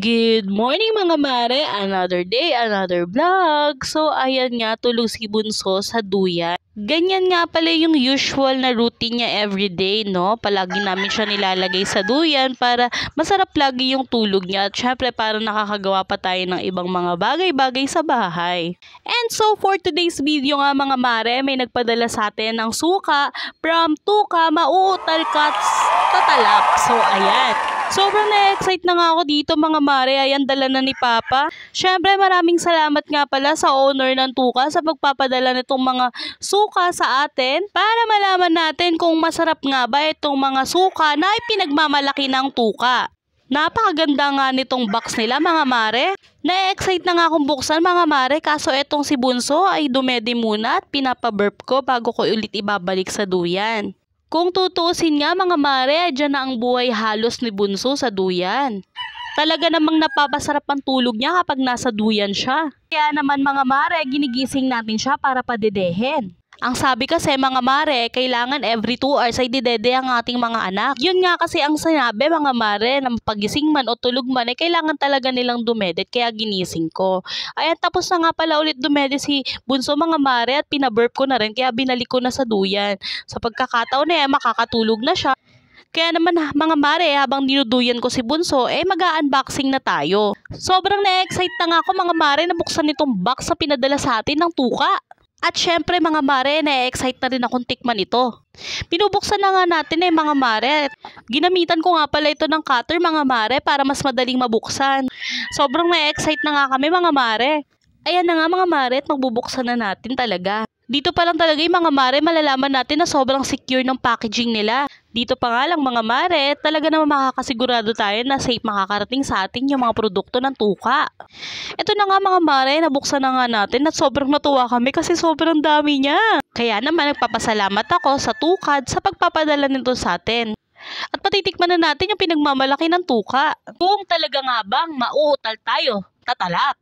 Good morning mga mare! Another day, another vlog! So ayan nga, tulog si Bunso sa duyan. Ganyan nga pala yung usual na routine niya everyday, no? Palagi namin siya nilalagay sa duyan para masarap lagi yung tulog niya. At syempre para nakakagawa pa tayo ng ibang mga bagay-bagay sa bahay. And so for today's video nga mga mare, may nagpadala sa atin ng suka from Tuka, Mauutal Cats, Tatalap. So ayan. Sobrang na-excite na nga ako dito mga mare, ayan dala na ni Papa. Syempre maraming salamat nga pala sa owner ng Tuka sa pagpapadala nitong mga suka sa atin para malaman natin kung masarap nga ba itong mga suka na ipinagmamalaki ng Tuka. Napakaganda nga nitong box nila mga mare. Na-excite na nga akong buksan mga mare, kaso etong si Bunso ay dumedi muna at pinapaburp ko bago ko ulit ibabalik sa duyan. Kung tutuusin nga mga mare, dyan na ang buhay halos ni Bunso sa duyan. Talaga namang napapasarap ang tulog niya kapag nasa duyan siya. Kaya naman mga mare, ginigising natin siya para padedehin. Ang sabi kasi mga mare, kailangan every 2 hours ay didede ang ating mga anak. Yun nga kasi ang sinabi mga mare, na pagising man o tulog man ay kailangan talaga nilang dumedet, kaya ginising ko. Ayan, tapos na nga pala ulit dumede si Bunso mga mare at pinaburp ko na rin, kaya binalik ko na sa duyan. Sa pagkakataon na makakatulog na siya. Kaya naman mga mare, habang dinuduyan ko si Bunso, mag-unboxing na tayo. Sobrang na-excite na nga ako mga mare na buksan nitong box na pinadala sa atin ng Tuka. At syempre mga mare, na-excite na rin akong tikman ito. Pinubuksan na nga natin mga mare. Ginamitan ko nga pala ito ng cutter mga mare para mas madaling mabuksan. Sobrang na-excite na nga kami mga mare. Ayan na nga mga mare at magbubuksan na natin talaga. Dito pa lang talaga yung mga mare, malalaman natin na sobrang secure ng packaging nila. Dito pa nga lang mga mare, talaga naman makakasigurado tayo na safe makakarating sa atin yung mga produkto ng Tuka. Ito na nga mga mare, nabuksan na nga natin at sobrang natuwa kami kasi sobrang dami niya. Kaya naman nagpapasalamat ako sa Tukad sa pagpapadala nito sa atin. At patitikman na natin yung pinagmamalaki ng Tuka. Kung talaga nga bang mauutal tayo, tatalap.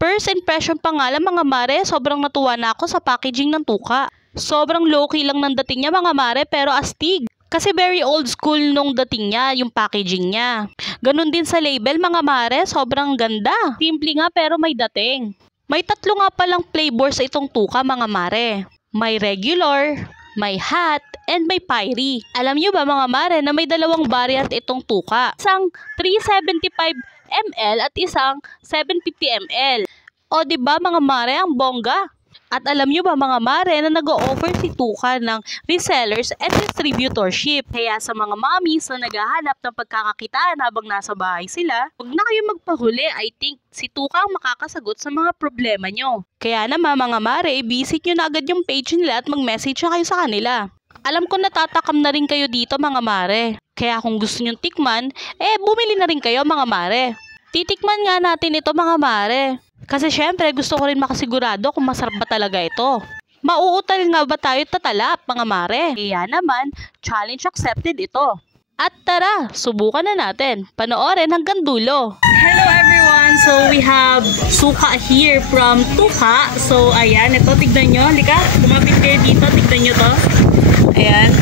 First impression pa nga lang mga mare, sobrang natuwa na ako sa packaging ng Tuka. Sobrang low-key lang ng dating niya mga mare pero astig. Kasi very old school nung dating niya, yung packaging niya. Ganun din sa label mga mare, sobrang ganda. Simple nga pero may dating. May 3 nga palang flavors itong Tuka mga mare. May regular, may hot, and may fiery. Alam nyo ba mga mare na may 2 variant itong Tuka? Isang 375 ml at isang 750 ml. O diba mga mare, ang bongga? At alam nyo ba mga mare na nag-o-offer si Tuka ng resellers and distributorship. Kaya sa mga mommies na naghahanap ng pagkakakitaan habang nasa bahay sila, huwag na kayo magpahuli. I think si Tuka ang makakasagot sa mga problema nyo. Kaya naman mga mare, i-visit nyo na agad yung page nila at mag-message na kayo sa kanila. Alam ko natatakam na rin kayo dito mga mare. Kaya kung gusto nyong tikman, bumili na rin kayo mga mare. Titikman nga natin ito mga mare. Kasi syempre gusto ko rin makasigurado kung masarap ba talaga ito. Mauutal nga ba tayo tatalap mga mare? Kaya naman, challenge accepted ito. At tara, subukan na natin. Panoorin hanggang dulo. Hello everyone! So we have suka here from Tuka. So ayan, ito tignan nyo. Lika, lumapit kayo dito. Tignan nyo to. Ayan.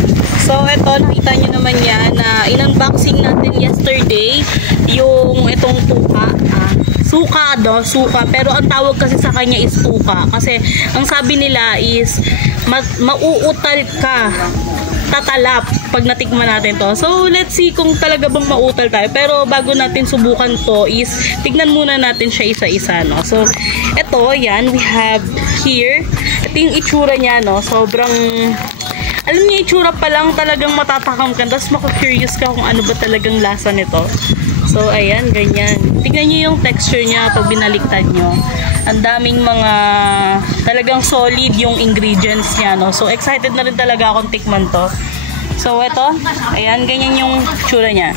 So ito, nakita nyo naman yan na in-unboxing natin yesterday yung itong Tuka. Suka. Pero ang tawag kasi sa kanya is Tuka. Kasi ang sabi nila is mauutal ka, tatalap pag natikman natin to. So let's see kung talaga bang mautal tayo. Pero bago natin subukan to is tignan muna natin siya isa-isa, no. So ito, yan, we have here. Ito yung itsura niya, no. Sobrang alam niyo, itsura pa lang talagang matatakam ka. Tapos maka-curious ka kung ano ba talagang lasa nito. So ayan, ganyan. Tignan niyo yung texture niya pag binaliktad niyo. Ang daming mga talagang solid yung ingredients niya, no. So excited na rin talaga akong tikman to. So ito, ayan, ganyan yung tsura niya.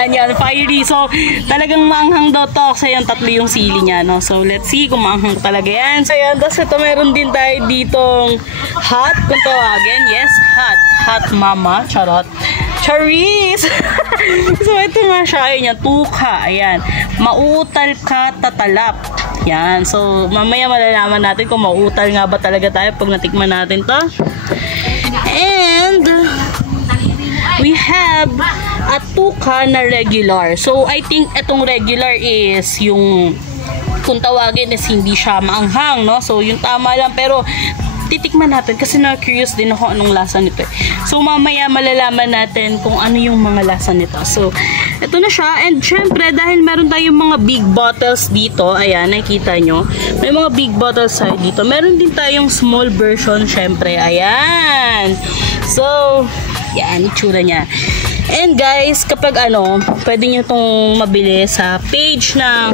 Ayan, fiery. So talagang maanghang daw to kasi yung 3 yung sili niya, no. So let's see kung maanghang talaga yan. So ayan, tapos ito meron din tayo ditong hot, kung tawagin. Yes, hot. Hot mama, charot. Charis! So ito nga siya, ayan, Tuka. Ayan, mauutal ka, tatalap. Yan, so mamaya malalaman natin kung mauutal nga ba talaga tayo pag natikman natin to. And we have a tuka na regular. So, I think itong regular is yung kung tawagin is hindi siya maanghang, no? So, yung tama lang. Pero, titikman natin kasi na-curious din ako anong lasa nito. So, mamaya malalaman natin kung ano yung mga lasa nito. So, ito na siya. And, syempre, dahil meron tayong mga big bottles dito, ayan, nakikita nyo. May mga big bottles tayo dito. Meron din tayong small version, syempre. Ayan. So, yan, itsura niya. And, guys, kapag pwede nyo itong mabili sa page ng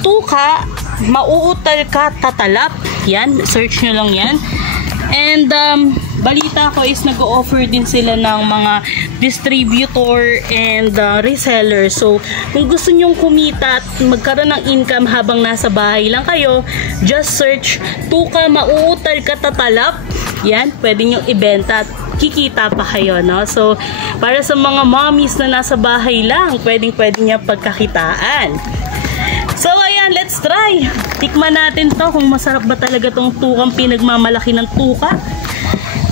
Tuka, Mauutal Ka Tatalap. Yan, search nyo lang yan. And balita ko is nag-o-offer din sila ng mga distributor and reseller. So, kung gusto nyong kumita at magkaroon ng income habang nasa bahay lang kayo, just search Tuka Mauutal Ka Tatalap. Yan, pwede nyo ibenta at kikita pa kayo, no? So, para sa mga mommies na nasa bahay lang, pwedeng-pwede niya pagkakitaan. So, ayan, let's try. Tikman natin to kung masarap ba talaga tong tukang pinagmamalaki ng tuka.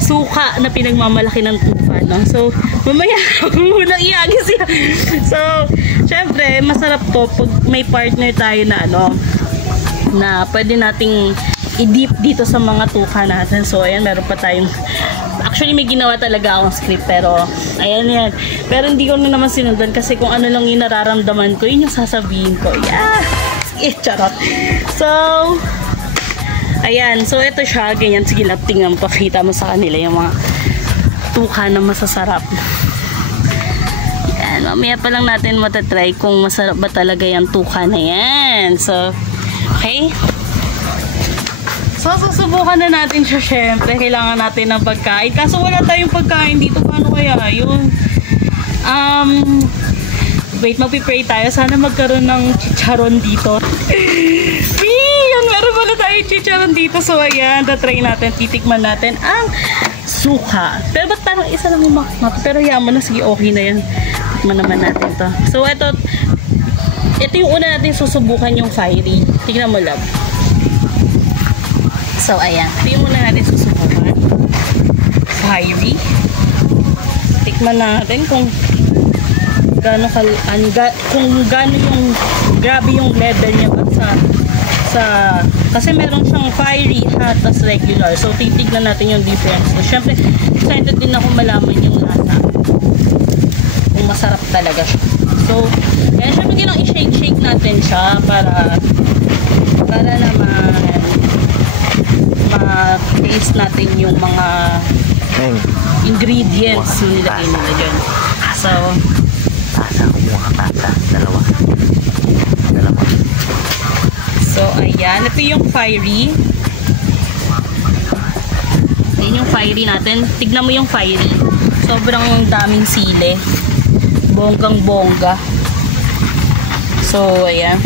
Suka na pinagmamalaki ng tuka, no? So, mamaya, munang iagis yan. So, syempre, masarap to pag may partner tayo na na pwede nating i-dip dito sa mga tuka natin. So, ayan, meron pa tayong actually, may ginawa talaga akong script, pero ayan yan. Pero hindi ko na naman sinundan kasi kung ano lang yung nararamdaman ko, yun yung sasabihin ko. Yeah! Charot. So, ayan. So, ito siya. Ganyan. Sige lang, tingnan mo. Pakita mo sa kanila yung mga tuka na masasarap. Ayan. Mamaya pa lang natin matatry kung masarap ba talaga yung tuka na yan. So, okay. So, susubukan na natin siya, syempre. Kailangan natin ng pagkain. Kaso wala tayong pagkain dito. Paano kaya yun? Wait, magpipray tayo. Sana magkaroon ng chicharon dito. Yun, meron pala tayong chicharon dito. So, ayan, tatry natin. Titikman natin ang suka. Pero ba't parang isa lang yung makmat? Pero yaman na. Sige, okay na yan. Tikman naman natin to. So, ito yung una natin susubukan yung fiery. Tignan mo, love. So, ayan. Ito yung muna natin susubukan. Fiery. Tikman natin kung gaano yung grabe yung level niya ba kasi meron siyang fiery, hot, as regular. So, titignan natin yung difference. So, syempre, excited din ako malaman yung lasa. Kung masarap talaga siya. So, kaya syempre din ang i-shake natin siya para naman ma-taste natin yung mga ingredients na nilagay nila dyan. So, so, ayan. Ito yung fiery. Ayan yung fiery natin. Tignan mo yung fiery. Sobrang daming sili. Bonggang-bongga. So, ayan.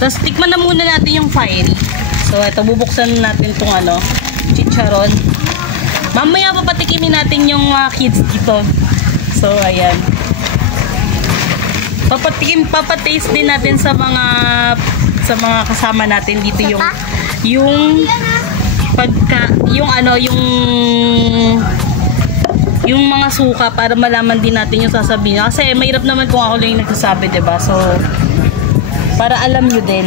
Tapos, tikman na muna natin yung fiery. So, ito, bubuksan natin itong chicharon. Mamaya papatikimin natin yung kids dito. So, ayan. Papataste din natin sa mga kasama natin dito yung mga suka para malaman din natin yung sasabihin. Kasi mahirap naman kung ako lang yung nagsasabi, diba? So, para alam nyo din.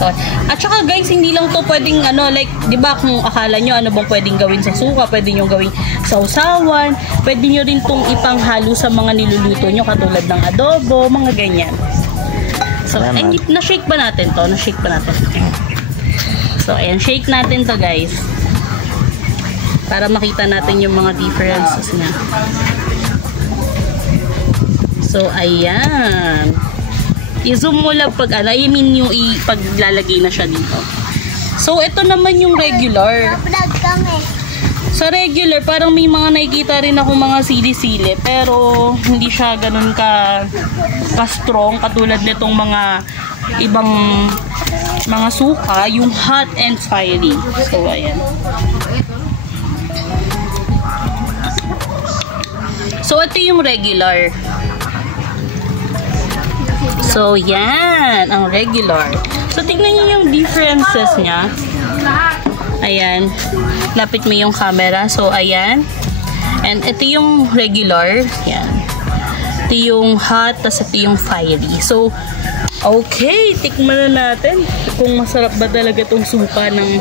So, at saka guys, hindi lang to pwedeng like, 'di ba, kung akala nyo ano bang pwedeng gawin sa suka, pwede nyo gawin sa usawan, pwede nyo rin tong ipanghalo sa mga niluluto nyo katulad ng adobo, mga ganyan. So, na-shake ba natin to? Na-shake ba natin? So, ayan, shake natin to guys. Para makita natin yung mga differences niya. So, ayan. I-zoom mo lang pag yung paglalagay na siya dito. So, ito naman yung regular. Sa regular, parang may mga nakikita rin ako mga sili-sili. Pero, hindi siya ganun ka-strong. Katulad nitong mga ibang mga suka. Yung hot and fiery. So, ayan. So, ito yung regular. So, yan. Ang regular. So, tignan nyo yung differences niya. Ayan. Lapit mo yung camera. So, ayan. And ito yung regular. Ayan. Ito yung hot, tas ito yung fiery. So, okay. Tikman na natin kung masarap ba talaga itong suka ng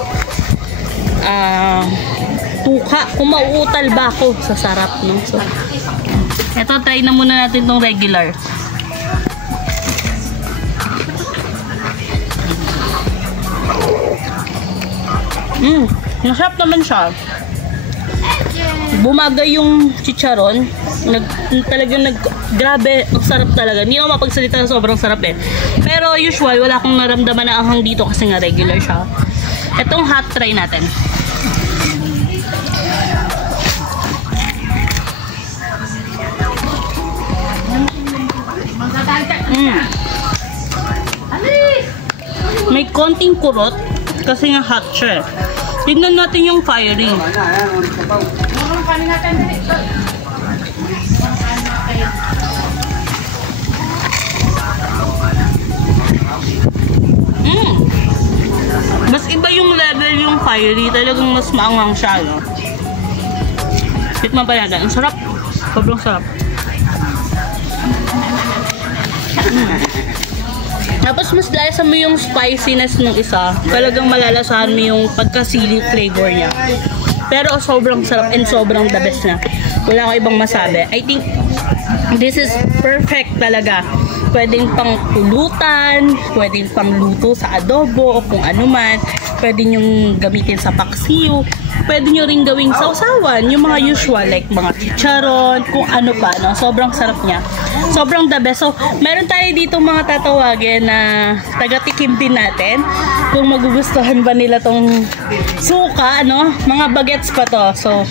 tuka. Kung mauutal ba ako sa sarap, no? So, ito, try na muna natin itong regular. Masarap naman siya. Bumagay yung chicharon. Grabe, ang sarap talaga. Hindi ako mapagsalita, sobrang sarap eh. Pero usual, wala akong naramdaman na anghang dito kasi nga regular siya. Itong hot, try natin. May konting kurot kasi nga hot siya. Tignan natin yung fiery. Mas iba yung level yung fiery. Talagang mas maangang siya, no? Tikman pa natin. Ang sarap. Sobrang sarap. Tapos mas lasa mo yung spiciness ng isa. Talagang malalasahan mo yung pagka-sili flavor niya. Pero sobrang sarap and sobrang the best na. Wala ko ibang masabi. I think this is perfect talaga. Pwedeng pang pulutan, pwedeng pang luto sa adobo o kung ano man. Pwede nyong gamitin sa paksiw. Pwede nyo rin gawing sausawan. Yung mga usual like mga chicharon, kung ano pa. No? Sobrang sarap niya. Sobrang the best. So, meron tayo dito mga tatawagin na taga-tikim din natin. Kung magugustuhan ba nila tong suka, no? Mga bagets pa to. So,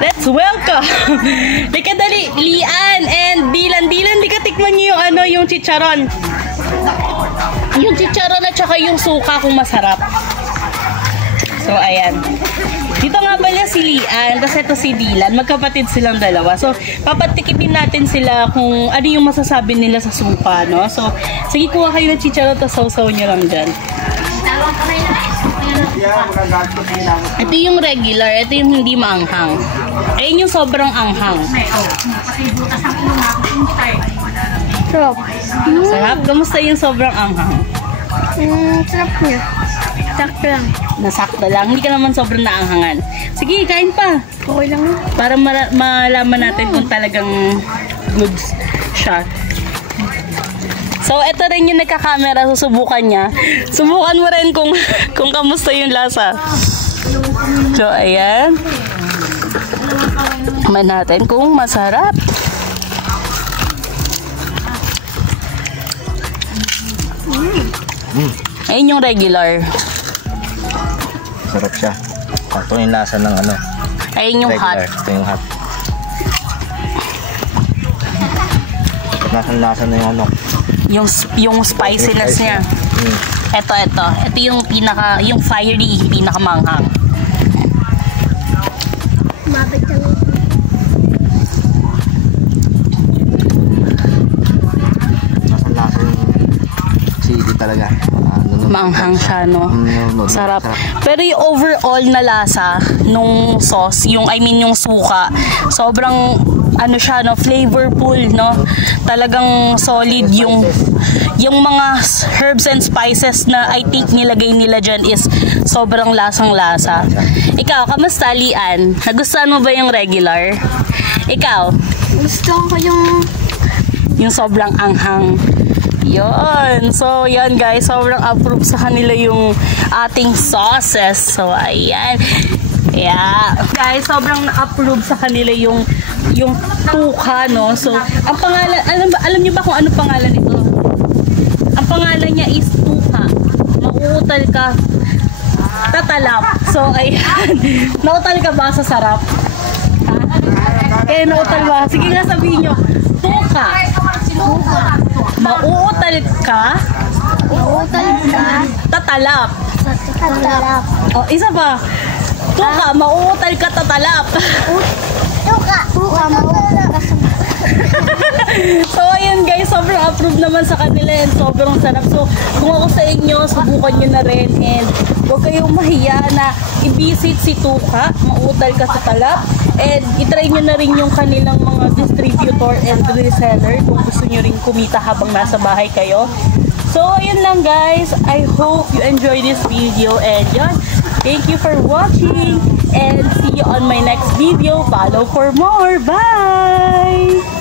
let's welcome! Lika dali, Lian and Dylan. Dylan, di ka tikman nyo yung ano, yung chicharon. Yung chicharon at saka yung suka kung masarap. So, ayan. Dito nga pala si Lian, tapos ito si Dylan. Magkapatid silang dalawa. So, papatikipin natin sila kung ano yung masasabi nila sa suka, no? So, sige, kuha kayo ng chicharon, tapos sausaw nyo lang dyan. Ito yung regular, ito yung hindi maanghang. Ayun yung sobrang anghang. Sarap. Sarap? Kamusta yung sobrang anghang? Sarap niya. Sakto lang. Nasakto lang. Hindi ka naman sobrang naanghangan. Sige, kain pa. Okay lang. Para malaman natin kung talagang goods siya. So, ito rin yung nagka-camera. Susubukan niya. Subukan mo rin kung kamusta yung lasa. So, ayan. Tignan natin kung masarap. Ayun yung regular. Sarap siya. Ito yung lasa ng ano. Ayun yung regular. hot. Ito yung hot. Lasa na yung ano. Yung spiciness niya. Ito. Ito yung yung fiery, pinakamanghang. Babay ka lang. Lasa yung chili talaga. Maanghang siya, no? Sarap. Pero yung overall na lasa nung sauce, yung suka, sobrang ano siya, no, flavorful, no? Talagang solid yung mga herbs and spices na I think nilagay nila dyan is sobrang lasang-lasa. Ikaw, kamusta, Lian? Nagustuhan mo ba yung regular? Ikaw? Gusto ko yung sobrang anghang. Yun. So, yan guys. Sobrang approve sa kanila yung ating sauces. So, ayan. Yeah. Guys, sobrang approve sa kanila yung tuka, no? So, ang pangalan, alam niyo ba kung ano pangalan nito? Ang pangalan niya is tuka. Mauutal ka, tatalap. So, ayan. Nautal ka ba sa sarap? Ha? Nautal ba? Sige nga, sabihin nyo. Tuka. Mauutal ka, tatalap. tatalap. O, isa pa. Tuka, mauutal ka, tatalap. Tuka, mauutal ka. So, ayan guys, sobrang approve naman sa kanila and sobrang sarap. So, kung ako sa inyo, subukan nyo na rin and huwag kayong mahiya na i-visit si Tuka, mautal ka sa Talap, and itry nyo na rin yung kanilang mga distributor and reseller kung gusto nyo rin kumita habang nasa bahay kayo. So, ayun lang guys. I hope you enjoy this video, and yun, thank you for watching, and see you on my next video. Follow for more. Bye!